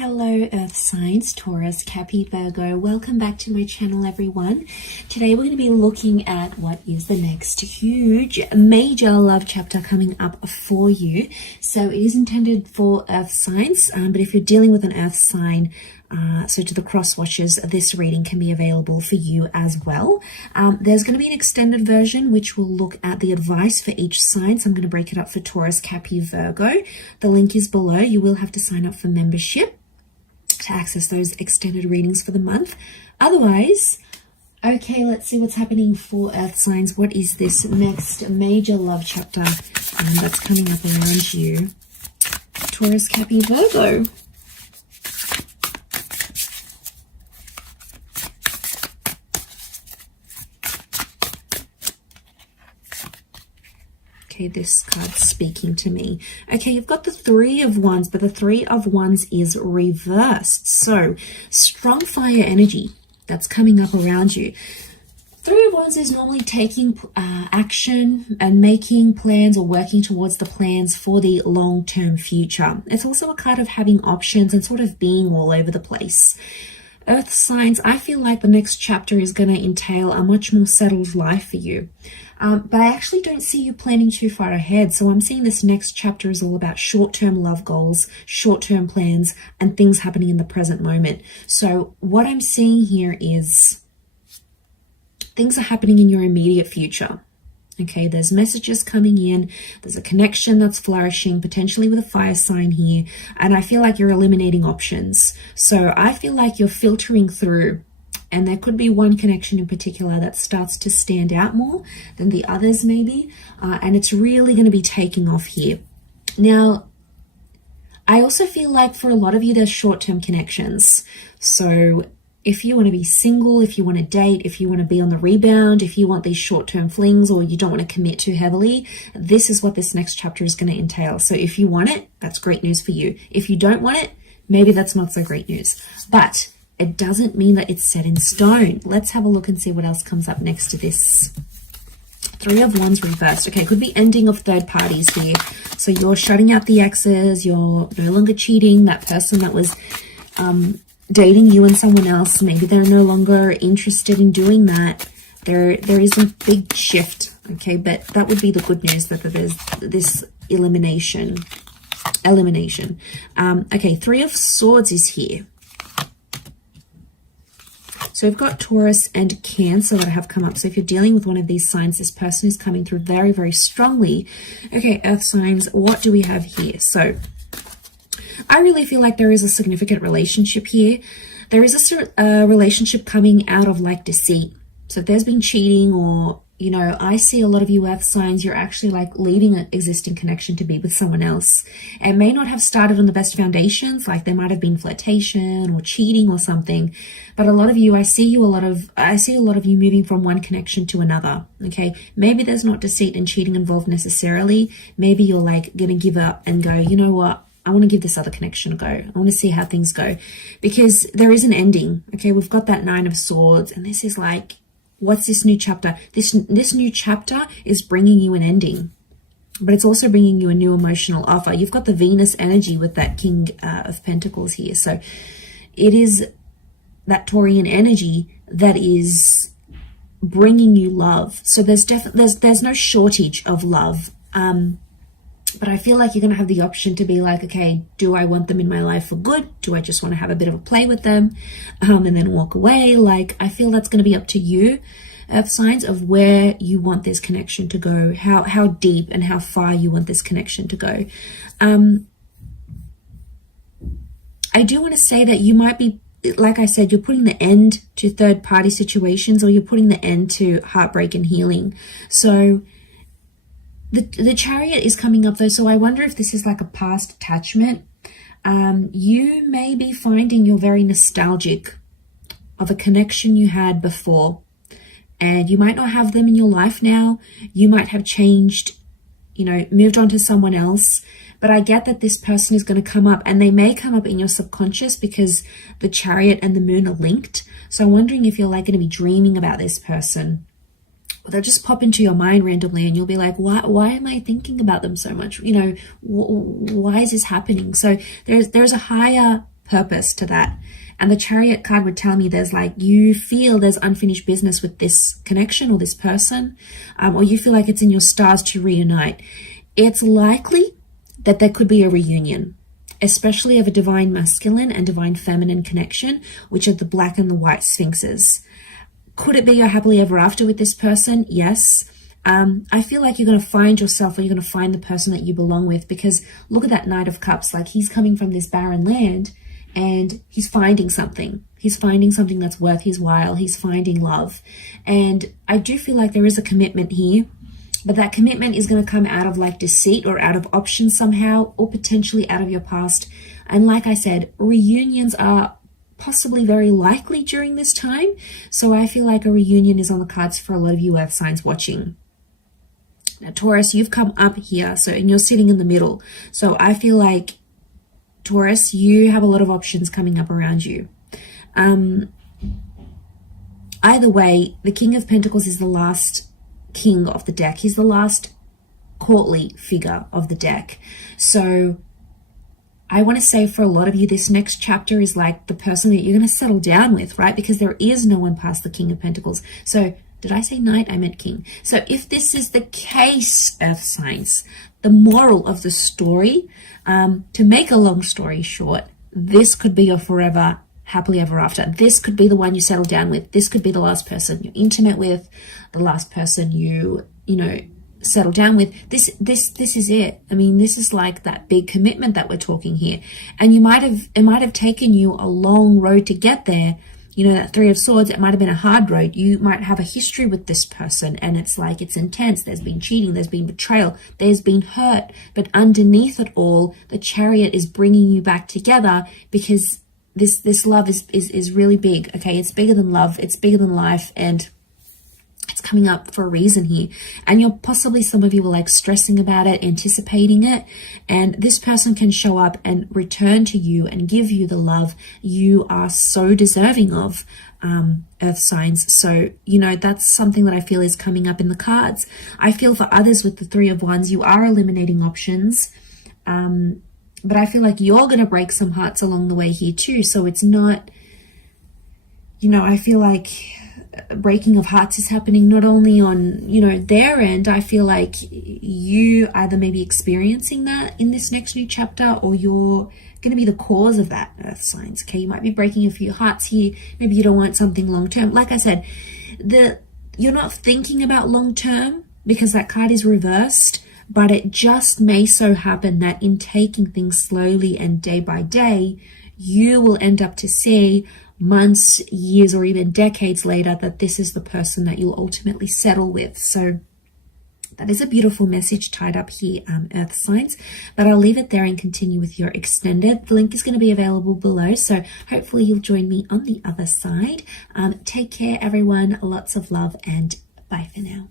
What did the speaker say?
Hello Earth signs, Taurus, Capi, Virgo. Welcome back to my channel, everyone. Today we're going to be looking at what is the next huge major love chapter coming up for you. So it is intended for Earth signs, but if you're dealing with an Earth sign, so to the cross watchers, this reading can be available for you as well. There's going to be an extended version which will look at the advice for each sign. So I'm going to break it up for Taurus, Capi, Virgo. The link is below. You will have to sign up for membership to access those extended readings for the month. Otherwise, okay, let's see what's happening for Earth signs. What is this next major love chapter that's coming up around you? Taurus, Capi, Virgo. Okay, this card's speaking to me. Okay, you've got the Three of Wands, but the Three of Wands is reversed. So, strong fire energy that's coming up around you. Three of Wands is normally taking action and making plans or working towards the plans for the long-term future. It's also a card of having options and sort of being all over the place. Earth signs, I feel like the next chapter is going to entail a much more settled life for you. But I actually don't see you planning too far ahead. So I'm seeing this next chapter is all about short-term love goals, short-term plans, and things happening in the present moment. So what I'm seeing here is things are happening in your immediate future. Okay, there's messages coming in. There's a connection that's flourishing, potentially with a fire sign here. And I feel like you're eliminating options. So I feel like you're filtering through. And there could be one connection in particular that starts to stand out more than the others maybe. And it's really going to be taking off here. Now, I also feel like for a lot of you, there's short-term connections. So if you want to be single, if you want to date, if you want to be on the rebound, if you want these short-term flings or you don't want to commit too heavily, this is what this next chapter is going to entail. So if you want it, that's great news for you. If you don't want it, maybe that's not so great news. But it doesn't mean that it's set in stone. Let's have a look and see what else comes up next to this. Three of Wands reversed. Okay, could be ending of third parties here. So you're shutting out the exes. You're no longer cheating. That person that was dating you and someone else, maybe they're no longer interested in doing that. There is a big shift. Okay, but that would be the good news, that there's this elimination. Okay, Three of Swords is here. So we've got Taurus and Cancer that have come up. So if you're dealing with one of these signs, this person is coming through very, very strongly. Okay, Earth signs, what do we have here? So I really feel like there is a significant relationship here. There is a relationship coming out of like deceit. So if there's been cheating or, you know, I see a lot of you Earth signs, you're actually like leaving an existing connection to be with someone else. It may not have started on the best foundations, like there might have been flirtation or cheating or something. But a lot of you, I see a lot of you moving from one connection to another. Okay, maybe there's not deceit and cheating involved necessarily. Maybe you're like gonna give up and go, you know what? I want to give this other connection a go. I want to see how things go, because there is an ending. Okay, we've got that Nine of Swords, and this is like, what's this new chapter? This new chapter is bringing you an ending, but it's also bringing you a new emotional offer. You've got the Venus energy with that King of Pentacles here. So it is that Taurian energy that is bringing you love. So there's no shortage of love. But I feel like you're going to have the option to be like, okay, do I want them in my life for good? Do I just want to have a bit of a play with them and then walk away? Like, I feel that's going to be up to you, Earth signs, of where you want this connection to go, how deep and how far you want this connection to go. I do want to say that you might be, like I said, you're putting the end to third party situations, or you're putting the end to heartbreak and healing. So the Chariot is coming up though, so I wonder if this is like a past attachment. You may be finding you're very nostalgic of a connection you had before, and you might not have them in your life now. You might have changed, you know, moved on to someone else. But I get that this person is going to come up, and they may come up in your subconscious because the Chariot and the Moon are linked. So I'm wondering if you're like going to be dreaming about this person. They'll just pop into your mind randomly, and you'll be like, why am I thinking about them so much? You know, why is this happening? So there's a higher purpose to that. And the Chariot card would tell me there's like, you feel there's unfinished business with this connection or this person, or you feel like it's in your stars to reunite. It's likely that there could be a reunion, especially of a divine masculine and divine feminine connection, which are the black and the white sphinxes. Could it be your happily ever after with this person? Yes. I feel like you're going to find yourself, or you're going to find the person that you belong with, because look at that Knight of Cups. Like, he's coming from this barren land and he's finding something. He's finding something that's worth his while. He's finding love. And I do feel like there is a commitment here, but that commitment is going to come out of like deceit or out of options somehow, or potentially out of your past. And like I said, reunions are possibly very likely during this time. So I feel like a reunion is on the cards for a lot of you earth signs watching. Now, Taurus, you've come up here, so, and you're sitting in the middle. So I feel like, Taurus, you have a lot of options coming up around you. Either way, the King of Pentacles is the last king of the deck. He's the last courtly figure of the deck. So I want to say for a lot of you, this next chapter is like the person that you're going to settle down with, right? Because there is no one past the King of Pentacles. So did I say knight? I meant king. So if this is the case, earth signs, the moral of the story, to make a long story short, this could be your forever happily ever after. This could be the one you settle down with. This could be the last person you're intimate with, the last person you settle down with. This is it. I mean, this is like that big commitment that we're talking here. And it might have taken you a long road to get there. You know, that Three of Swords, it might have been a hard road. You might have a history with this person, and it's like, it's intense. There's been cheating, there's been betrayal, there's been hurt. But underneath it all, the Chariot is bringing you back together, because this love is really big. Okay, it's bigger than love, it's bigger than life, and it's coming up for a reason here. And you're possibly, some of you were like stressing about it, anticipating it, and this person can show up and return to you and give you the love you are so deserving of, earth signs. So, that's something that I feel is coming up in the cards. I feel for others with the Three of Wands, you are eliminating options, but I feel like you're going to break some hearts along the way here too. So it's not, I feel like breaking of hearts is happening not only on their end. I feel like you either may be experiencing that in this next new chapter, or you're going to be the cause of that, earth signs. Okay, you might be breaking a few hearts here. Maybe you don't want something long term. Like I said, you're not thinking about long term because that card is reversed, but it just may so happen that in taking things slowly and day by day, you will end up to see months, years, or even decades later that this is the person that you'll ultimately settle with. So that is a beautiful message tied up here, earth signs. But I'll leave it there and continue with your extended. The link is going to be available below, so hopefully you'll join me on the other side. Take care, everyone. Lots of love, and bye for now.